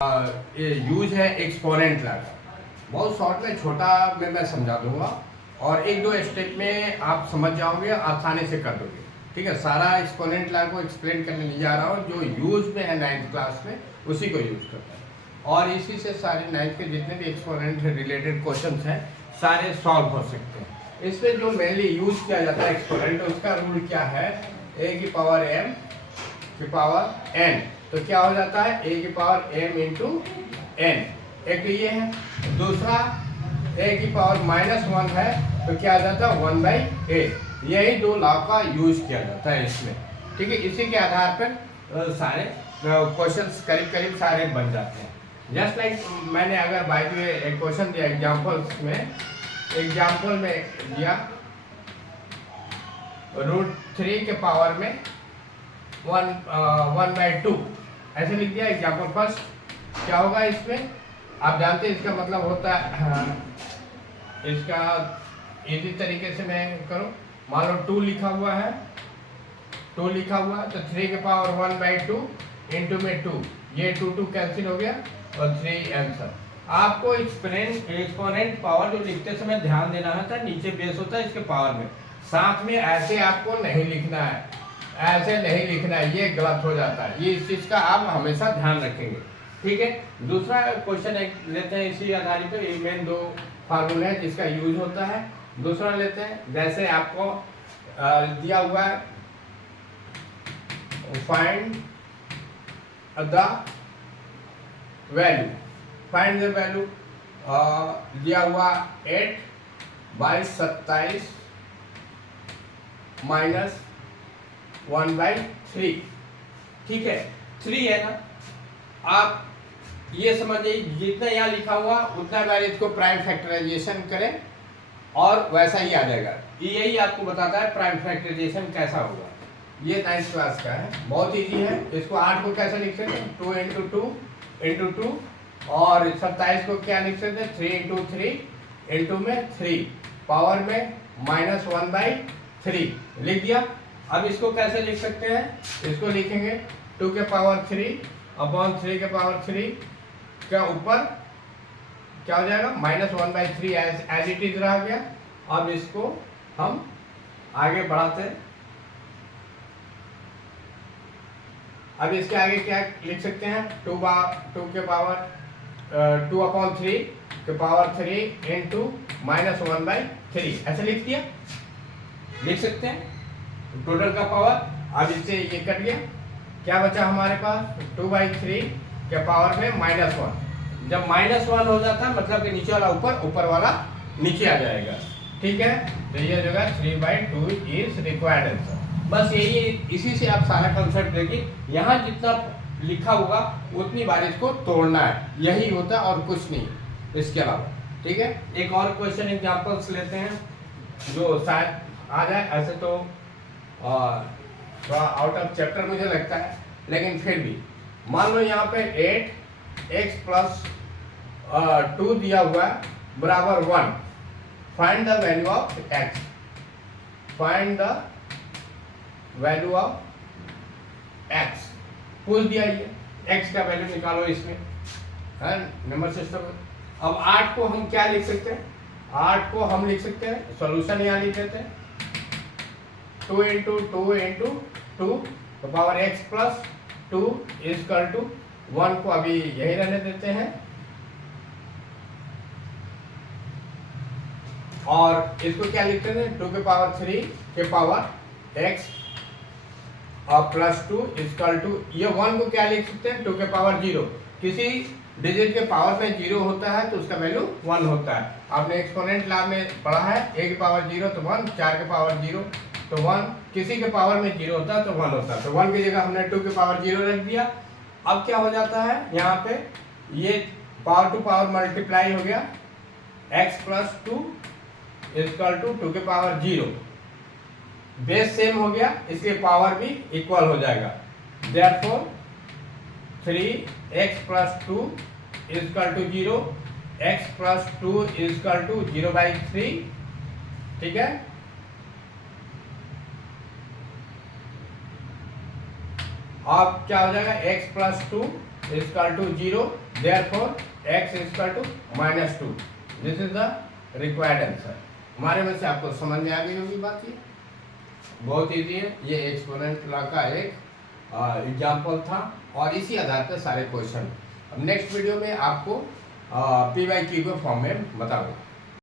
ये यूज है एक्सपोनेंट ला का। बहुत शॉर्ट में छोटा में मैं समझा दूंगा और एक दो स्टेप में आप समझ जाओगे, आसानी से कर दोगे। ठीक है, सारा एक्सपोनेंट ला को एक्सप्लेन करने नहीं जा रहा हूँ, जो यूज में है 9th क्लास में उसी को यूज करता है और इसी से सारे 9th के जितने भी एक्सपोनेंट रिलेटेड क्वेश्चन हैं सारे सॉल्व हो सकते हैं। इसमें जो मेनली यूज किया जाता है एक्सपोनेंट, उसका रूल क्या है, a की पावर m की पावर n। तो क्या हो जाता है, a की पावर m इंटू n। एक तो ये है, दूसरा a की पावर -1 है तो क्या आ जाता है 1/a। यही दो लॉ का यूज किया जाता है इसमें। ठीक है, इसी के आधार पर सारे क्वेश्चंस करीब करीब सारे बन जाते हैं। जस्ट लाइक मैंने अगर बाय द वे एक क्वेश्चन दिया एग्जाम्पल में दिया √3 के पावर में 1/2 ऐसे लिख दिया एग्जाम्पल फर्स्ट। क्या होगा इसमें, आप जानते हैं इसका मतलब होता है इसका इसी तरीके से मैं करूं, मान लो 2 लिखा हुआ है, 2 लिखा हुआ तो 3 के पावर 1/2 इंटू में 2, ये 2 कैंसिल हो गया और 3 आंसर। आपको एक्सपोनेंट पावर जो लिखते समय ध्यान देना है, नीचे बेस होता है इसके पावर में, साथ में ऐसे आपको नहीं लिखना है, ऐसे नहीं लिखना है, ये गलत हो जाता है। ये इस चीज का आप हमेशा ध्यान रखेंगे। ठीक है, दूसरा क्वेश्चन एक लेते हैं इसी आधारित, तो ये मेन दो फार्मूला है जिसका यूज होता है। दूसरा लेते हैं, जैसे आपको दिया हुआ है find the value, find the value दिया हुआ 8/27 माइनस 1/3। ठीक है, 3 है ना, आप ये समझिए जितना यहाँ लिखा हुआ उतना बार इसको प्राइम फैक्टराइजेशन करें और वैसा ही आ जाएगा। यही आपको बताता है प्राइम फैक्टराइजेशन कैसा होगा। ये 9th क्लास का है, बहुत इजी है। इसको 8 को कैसे लिख सकते हैं, 2 इंटू 2 इंटू 2, और 27 को क्या लिख सकते हैं, 3 इंटू 3 इंटू में 3 पावर में -1/3 लिख दिया। अब इसको कैसे लिख सकते हैं, इसको लिखेंगे 2 के पावर 3 अपॉन 3 के पावर 3 क्या ऊपर क्या हो जाएगा -1/3 एज इट इज रह गया। अब इसको हम आगे बढ़ाते हैं। अब इसके आगे क्या लिख सकते हैं, 2 के पावर 2 अपॉन 3 के पावर 3 इंटू -1/3 ऐसे लिख दिया, लिख सकते हैं टोटल का पावर। अब इससे ये कट गया, क्या बचा हमारे पास 2/3 के पावर में -1। जब -1 हो जाता है मतलब कि नीचे वाला ऊपर, ऊपर वाला नीचे आ जाएगा। ठीक है, तो ये जो है 3/2 इज रिक्वायर्ड आंसर। बस यही, इसी से आप सारा कंसेप्ट देखिए, यहाँ जितना लिखा होगा उतनी बार इसको तोड़ना है, यही होता है और कुछ नहीं इसके अलावा। ठीक है, एक और क्वेश्चन एग्जांपल्स लेते हैं जो शायद आ जाए, ऐसे तो थोड़ा आउट ऑफ चैप्टर मुझे लगता है, लेकिन फिर भी मान लो यहाँ पे 8x प्लस 2 दिया हुआ है बराबर 1। Find the value of x, find the value of x पूछ दिया, ये x का वैल्यू निकालो इसमें है नंबर सिस्टम में। अब 8 को हम क्या लिख सकते हैं, 8 को हम लिख सकते हैं, सॉल्यूशन यहाँ लिख देते हैं 2 इंटू 2 इंटू 2 तो power x plus 2 equal to 1 को अभी यही रहने देते हैं, और इसको क्या लिखते हैं 2 के पावर 3 के पावर x और प्लस 2 इक्वल टू, ये 1 को क्या लिख सकते हैं 2 के पावर 0। किसी डिजिट के पावर में 0 होता है तो उसका वैल्यू 1 होता है। आपने एक्सपोनेंट लॉ में पढ़ा है, a के पावर 0 तो 1, 4 के पावर 0 तो 1, किसी के पावर में 0 होता है तो 1 होता है, तो 1 की जगह हमने 2 के पावर 0 रख दिया। अब क्या हो जाता है, यहाँ पे ये पावर टू पावर मल्टीप्लाई हो गया, x प्लस 2 इक्वल टू 2 के पावर 0, बेस सेम हो गया इसलिए पावर भी इक्वल हो जाएगा। Therefore 3x plus 2 equal to 0, x plus 2 equal to 0/3। ठीक है, अब क्या हो जाएगा x plus 2 equal to 0, therefore x equal to -2। This is the required answer. हमारे में से आपको समझ में आ गई होगी बात। ये बहुत इजी है, ये एक्सपोनेंट लॉ का एक एग्जाम्पल था और इसी आधार पर सारे क्वेश्चन। अब नेक्स्ट वीडियो में आपको पी बाई क्यू के फॉर्म में बताऊंगा।